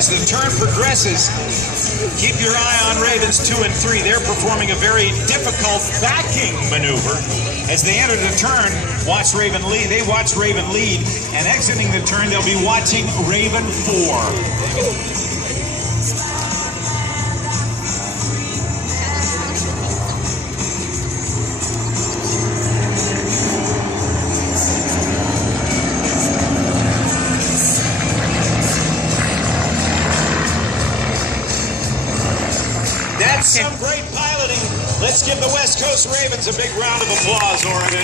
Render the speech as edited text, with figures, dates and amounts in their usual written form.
As the turn progresses, keep your eye on Ravens 2 and 3. They're performing a very difficult backing maneuver. As they enter the turn, watch Raven lead. They watch Raven lead, and exiting the turn, they'll be watching Raven 4. That's some great piloting. Let's give the West Coast Ravens a big round of applause, Oregon.